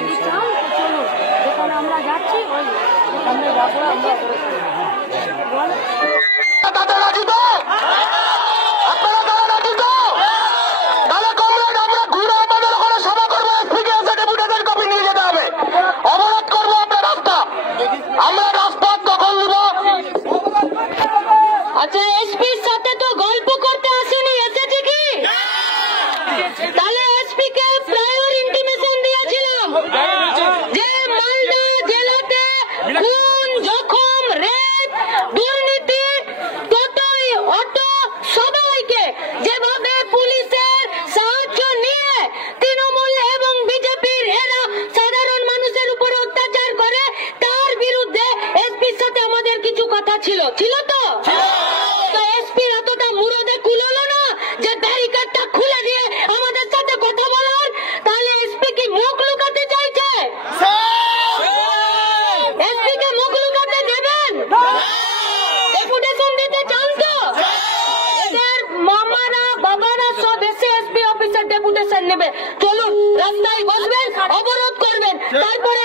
যদি চান তো চলুন, যেখানে আমরা যাচ্ছি ওই সামনে যাবো আমরা। আচ্ছা, এসপির সাথে তো গল্প করতে আসেনি, এসেছে কি? তাহলে এসপি কে প্রায়র ইন্টিমেশন দিয়েছিলাম যে মালদা জেলাতে খুন, জখম, রেপ, দুর্নীতি, টোটোই, অটো সবাইকে যেভাবে পুলিশের সাহায্য নিয়ে তৃণমূল এবং বিজেপির এরা সাধারণ মানুষের উপর অত্যাচার করে, তার বিরুদ্ধে এসপির সাথে আমাদের কিছু কথা ছিল, ছিল তো? এসপির এতটা মুরদে কুলোলো না যে ব্যারিকেডটা খুলে দিয়ে আমাদের সাথে কথা বলার? তাহলে এসপি কি মুখ লুকাতে চাইছে? এসপি কে মুখ লুকাতে দেবেন? ডেপুটেশন দিতে চান তো? এদের মামারা বাবারা সব এসে এসপি অফিসের ডেপুটেশন নেবে। চলুন, রাস্তায় বসবেন, অবরোধ করবেন, তারপরে